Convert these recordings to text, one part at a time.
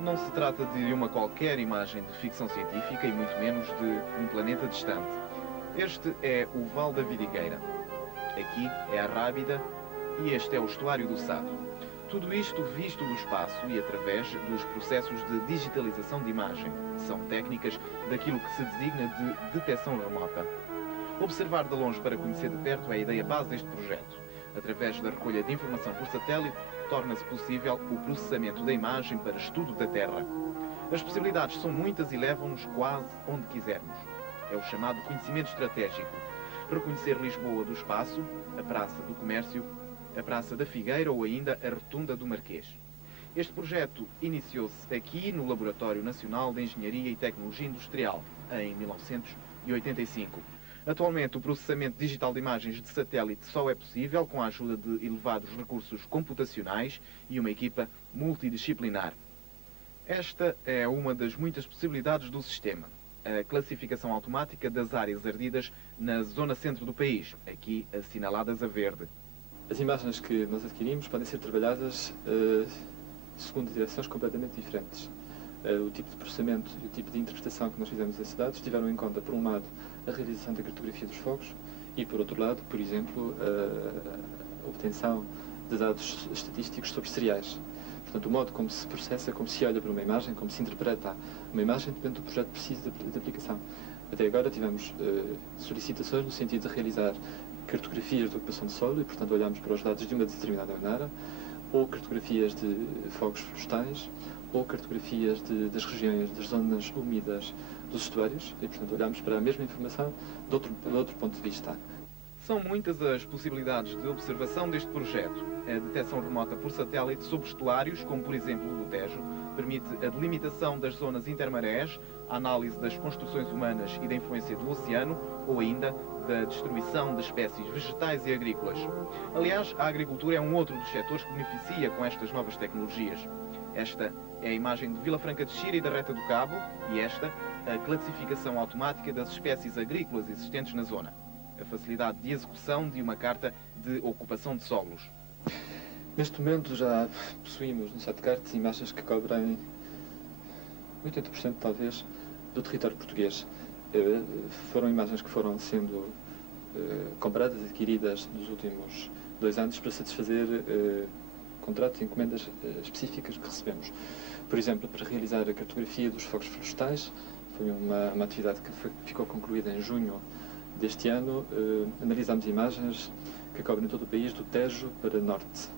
Não se trata de uma qualquer imagem de ficção científica e muito menos de um planeta distante. Este é o Val da Vidigueira. Aqui é a Rábida e este é o estuário do Sado. Tudo isto visto do espaço e através dos processos de digitalização de imagem. São técnicas daquilo que se designa de detecção remota. Observar de longe para conhecer de perto é a ideia base deste projeto. Através da recolha de informação por satélite, torna-se possível o processamento da imagem para estudo da Terra. As possibilidades são muitas e levam-nos quase onde quisermos. É o chamado conhecimento estratégico. Reconhecer Lisboa do espaço, a Praça do Comércio, a Praça da Figueira ou ainda a Rotunda do Marquês. Este projeto iniciou-se aqui no Laboratório Nacional de Engenharia e Tecnologia Industrial, em 1985. Atualmente, o processamento digital de imagens de satélite só é possível com a ajuda de elevados recursos computacionais e uma equipa multidisciplinar. Esta é uma das muitas possibilidades do sistema. A classificação automática das áreas ardidas na zona centro do país, aqui assinaladas a verde. As imagens que nós adquirimos podem ser trabalhadas segundo direções completamente diferentes. O tipo de processamento e o tipo de interpretação que nós fizemos das cidades tiveram em conta, por um lado, a realização da cartografia dos fogos e, por outro lado, por exemplo, a obtenção de dados estatísticos sobre cereais. Portanto, o modo como se processa, como se olha para uma imagem, como se interpreta uma imagem, depende do projeto preciso de aplicação. Até agora tivemos solicitações no sentido de realizar cartografias de ocupação de solo e, portanto, olhamos para os dados de uma determinada maneira, ou cartografias de fogos florestais, ou cartografias das regiões, das zonas úmidas dos estuários, e, portanto, olhamos para a mesma informação de outro ponto de vista. São muitas as possibilidades de observação deste projeto. A detecção remota por satélite sobre estuários, como por exemplo o do Tejo, permite a delimitação das zonas intermarés, a análise das construções humanas e da influência do oceano, ou ainda da destruição de espécies vegetais e agrícolas. Aliás, a agricultura é um outro dos setores que beneficia com estas novas tecnologias. Esta é a imagem de Vila Franca de Xira e da Reta do Cabo, e esta, a classificação automática das espécies agrícolas existentes na zona. A facilidade de execução de uma carta de ocupação de solos. Neste momento já possuímos no SATCART imagens que cobrem 80% talvez do território português. Foram imagens que foram sendo compradas, adquiridas nos últimos 2 anos para satisfazer contratos e encomendas específicas que recebemos. Por exemplo, para realizar a cartografia dos fogos florestais, foi uma atividade que ficou concluída em junho deste ano. Analisámos imagens que cobrem todo o país, do Tejo para norte.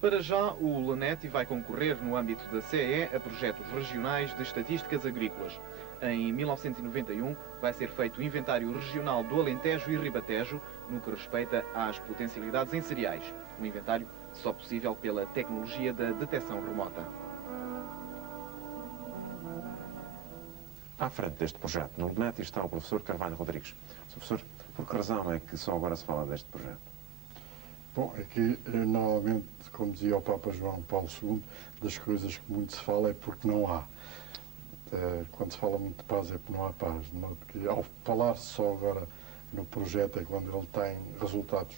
Para já, o LANETI vai concorrer no âmbito da CE a projetos regionais de estatísticas agrícolas. Em 1991 vai ser feito o inventário regional do Alentejo e Ribatejo no que respeita às potencialidades em cereais. Um inventário só possível pela tecnologia da detecção remota. À frente deste projeto, no LANETI, está o professor Carvalho Rodrigues. Professor, por que razão é que só agora se fala deste projeto? Bom, é que normalmente, como dizia o Papa João Paulo II, das coisas que muito se fala é porque não há. Quando se fala muito de paz é porque não há paz. De modo que, ao falar só agora no projeto, é quando ele tem resultados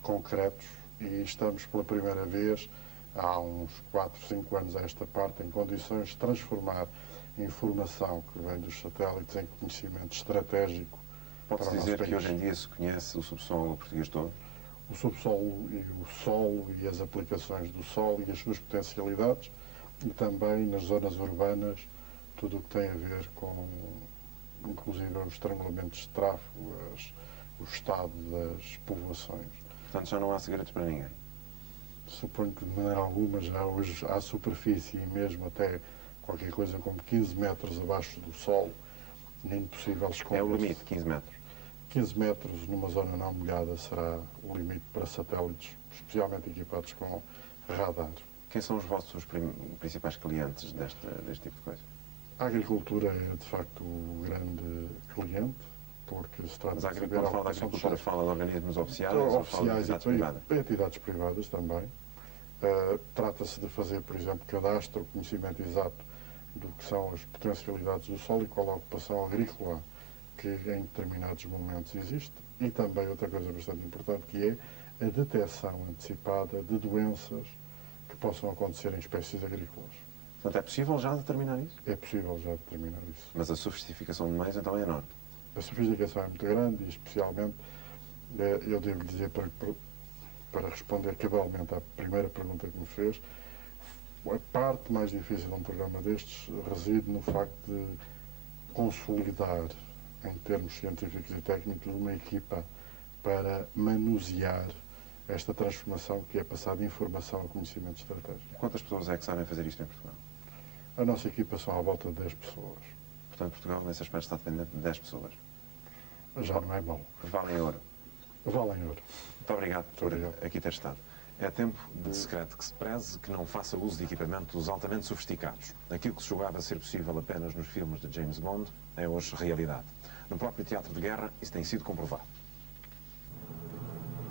concretos, e estamos pela primeira vez, há uns 4, 5 anos a esta parte, em condições de transformar informação que vem dos satélites em conhecimento estratégico. Pode-se dizer que hoje em dia se conhece o subsolo português todo? O subsolo e o solo e as aplicações do solo e as suas potencialidades, e também nas zonas urbanas, tudo o que tem a ver com, inclusive, o estrangulamento de tráfego, o estado das povoações. Portanto, já não há segredos para ninguém? Suponho que de maneira alguma já hoje à superfície, e mesmo até qualquer coisa como 15 metros abaixo do solo, é impossível esconder. É o limite, 15 metros. 15 metros numa zona não molhada será o limite para satélites, especialmente equipados com radar. Quem são os vossos principais clientes deste tipo de coisa? A agricultura é, de facto, o grande cliente, porque se trata Mas a de saber a fala da ocupação dos agricultura, solos. fala de organismos oficiais ou fala de entidades privadas? Entidades privadas também. Trata-se de fazer, por exemplo, cadastro, conhecimento exato do que são as potencialidades do solo e qual a ocupação agrícola que em determinados momentos existe. E também outra coisa bastante importante, que é a detecção antecipada de doenças que possam acontecer em espécies agrícolas. Portanto, é possível já determinar isso? É possível já determinar isso. Mas a sofisticação de meios, então, é enorme. A sofisticação é muito grande e, especialmente, eu devo dizer, para responder cabalmente à primeira pergunta que me fez, a parte mais difícil de um programa destes reside no facto de consolidar, em termos científicos e técnicos, uma equipa para manusear esta transformação que é passar de informação a conhecimento estratégico. Quantas pessoas é que sabem fazer isto em Portugal? A nossa equipa são à volta de 10 pessoas. Portanto, Portugal, nesse aspecto, está dependente de 10 pessoas. Já não é mau. Valem ouro. Valem ouro. Muito obrigado por obrigado. aqui ter estado. É tempo de secreto que se preze que não faça uso de equipamentos altamente sofisticados. Aquilo que se julgava ser possível apenas nos filmes de James Bond é hoje realidade. No próprio teatro de guerra, isso tem sido comprovado.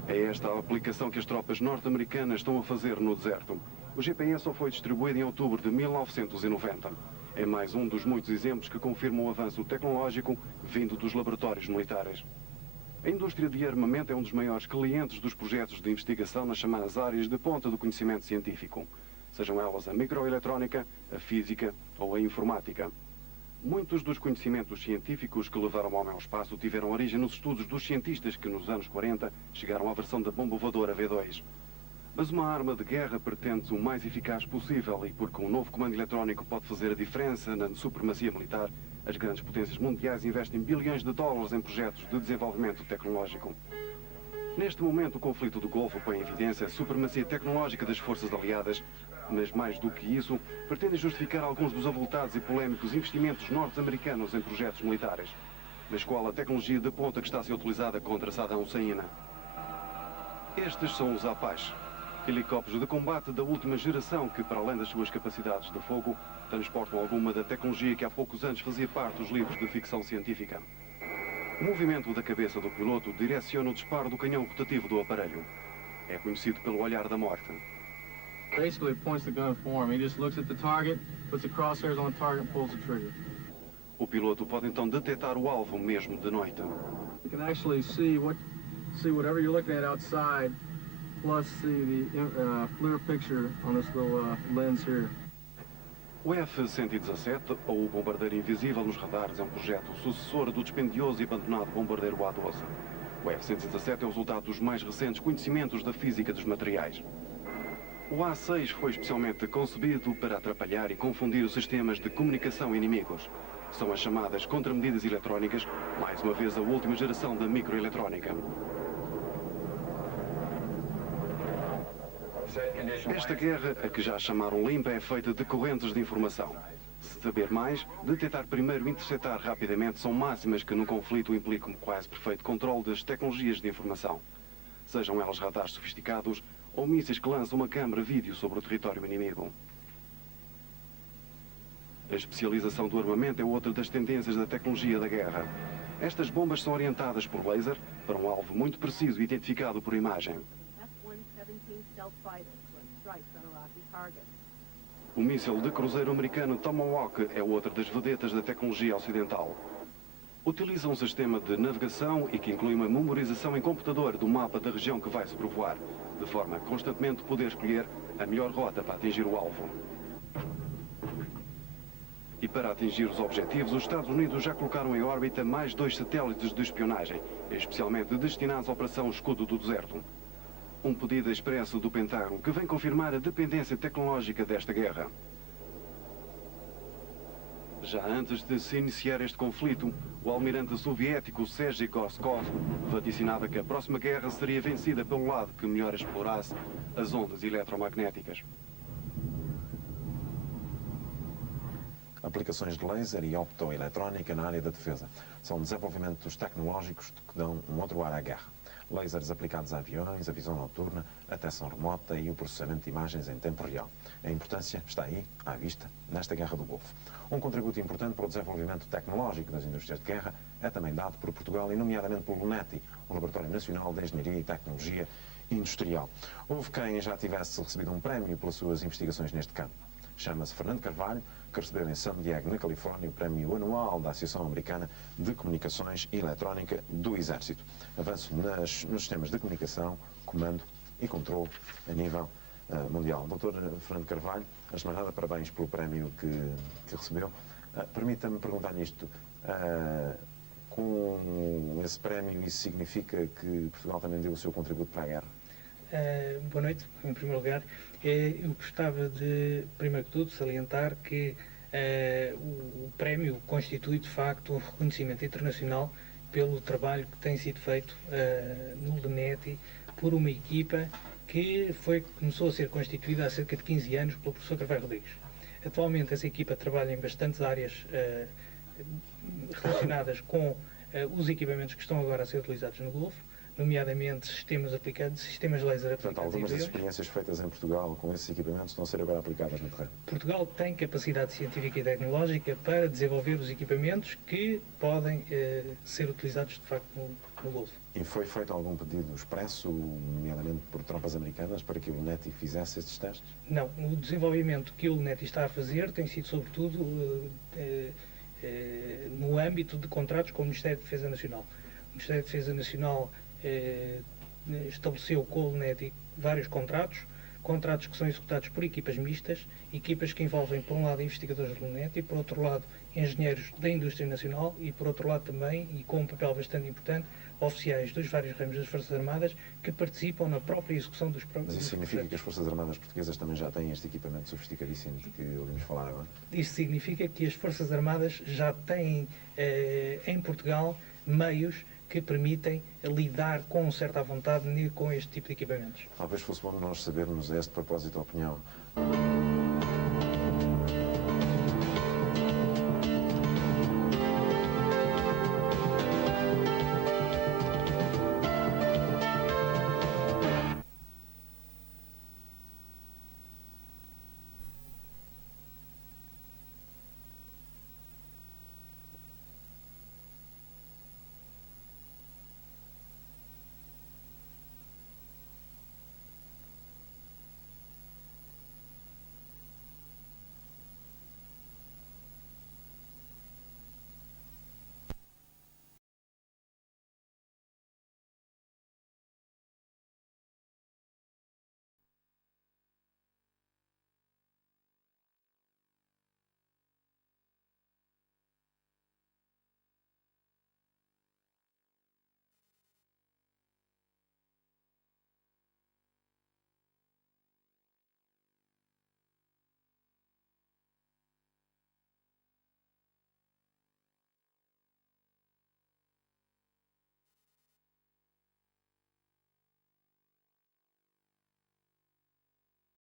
É esta a aplicação que as tropas norte-americanas estão a fazer no deserto. O GPS só foi distribuído em outubro de 1990. É mais um dos muitos exemplos que confirmam o avanço tecnológico vindo dos laboratórios militares. A indústria de armamento é um dos maiores clientes dos projetos de investigação nas chamadas áreas de ponta do conhecimento científico, sejam elas a microeletrónica, a física ou a informática. Muitos dos conhecimentos científicos que levaram o homem ao espaço tiveram origem nos estudos dos cientistas que nos anos 40 chegaram à versão da bomba voadora V2. Mas uma arma de guerra pretende-se o mais eficaz possível e porque um novo comando eletrónico pode fazer a diferença na supremacia militar, as grandes potências mundiais investem bilhões de dólares em projetos de desenvolvimento tecnológico. Neste momento, o conflito do Golfo põe em evidência a supremacia tecnológica das forças aliadas, mas mais do que isso, pretende justificar alguns dos avultados e polémicos investimentos norte-americanos em projetos militares. Mas qual a tecnologia de ponta que está a ser utilizada contra Saddam Hussein? Estes são os Apache, helicópteros de combate da última geração que, para além das suas capacidades de fogo, transportam alguma da tecnologia que há poucos anos fazia parte dos livros de ficção científica. O movimento da cabeça do piloto direciona o disparo do canhão rotativo do aparelho. É conhecido pelo olhar da morte. Basically, it points the gun for him. He just looks at the target, puts the crosshairs on the target and pulls the trigger. O piloto pode então detectar o alvo mesmo de noite. You can actually see whatever you're looking at outside, plus see the clear picture on this little lens here. O F-117, ou o bombardeiro invisível nos radares, é um projeto sucessor do dispendioso e abandonado bombardeiro A-12. O F-117 é o resultado dos mais recentes conhecimentos da física dos materiais. O A-6 foi especialmente concebido para atrapalhar e confundir os sistemas de comunicação inimigos. São as chamadas contramedidas eletrónicas, mais uma vez a última geração da microeletrónica. Esta guerra, a que já chamaram limpa, é feita de correntes de informação. Se saber mais, detectar primeiro e interceptar rapidamente são máximas que no conflito implicam quase perfeito controle das tecnologias de informação. Sejam elas radares sofisticados ou mísseis que lançam uma câmara vídeo sobre o território inimigo. A especialização do armamento é outra das tendências da tecnologia da guerra. Estas bombas são orientadas por laser para um alvo muito preciso e identificado por imagem. O míssil de cruzeiro americano Tomahawk é outra das vedetas da tecnologia ocidental. Utiliza um sistema de navegação e que inclui uma memorização em computador do mapa da região que vai sobrevoar, de forma a constantemente poder escolher a melhor rota para atingir o alvo. E para atingir os objetivos, os Estados Unidos já colocaram em órbita mais 2 satélites de espionagem, especialmente destinados à Operação Escudo do Deserto. Um pedido expresso do Pentágono que vem confirmar a dependência tecnológica desta guerra. Já antes de se iniciar este conflito, o almirante soviético Sergei Gorskov vaticinava que a próxima guerra seria vencida pelo lado que melhor explorasse as ondas eletromagnéticas. Aplicações de laser e optoeletrónica na área da defesa são desenvolvimentos tecnológicos que dão um outro ar à guerra. Lasers aplicados a aviões, a visão noturna, a detecção remota e o processamento de imagens em tempo real. A importância está aí, à vista, nesta guerra do Golfo. Um contributo importante para o desenvolvimento tecnológico das indústrias de guerra é também dado por Portugal e nomeadamente pelo LUNETI, o Laboratório Nacional de Engenharia e Tecnologia Industrial. Houve quem já tivesse recebido um prémio pelas suas investigações neste campo. Chama-se Fernando Carvalho, que recebeu em San Diego, na Califórnia, o prémio anual da Associação Americana de Comunicações e Eletrónica do Exército. Avanço nos sistemas de comunicação, comando e controle a nível mundial. Dr. Fernando Carvalho, antes de mais nada, parabéns pelo prémio que recebeu. Permita-me perguntar-lhe isto. Com esse prémio, isso significa que Portugal também deu o seu contributo para a guerra? Boa noite, em primeiro lugar. Eu gostava de, primeiro que tudo, salientar que o prémio constitui, de facto, um reconhecimento internacional pelo trabalho que tem sido feito no LNETI por uma equipa que começou a ser constituída há cerca de 15 anos pelo professor Carvalho Rodrigues. Atualmente, essa equipa trabalha em bastantes áreas relacionadas com os equipamentos que estão agora a ser utilizados no Golfo, nomeadamente sistemas laser aplicados. Portanto, algumas das experiências feitas em Portugal com esses equipamentos estão a ser agora aplicadas no terreno. Portugal tem capacidade científica e tecnológica para desenvolver os equipamentos que podem ser utilizados, de facto, no Golfo. E foi feito algum pedido expresso, nomeadamente por tropas americanas, para que o LNETI fizesse estes testes? Não. O desenvolvimento que o LNETI está a fazer tem sido, sobretudo, no âmbito de contratos com o Ministério da Defesa Nacional. O Ministério da Defesa Nacional estabeleceu com o LNETI vários contratos que são executados por equipas mistas, equipas que envolvem, por um lado, investigadores do LNETI, por outro lado, engenheiros da indústria nacional e, por outro lado, também, e com um papel bastante importante, oficiais dos vários ramos das Forças Armadas que participam na própria execução dos próprios. Mas isso significa que as Forças Armadas Portuguesas também já têm este equipamento sofisticadíssimo de que ouvimos falar agora? Isso significa que as Forças Armadas já têm em Portugal meios que permitem lidar com certa vontade com este tipo de equipamentos. Talvez fosse bom nós sabermos a este propósito a opinião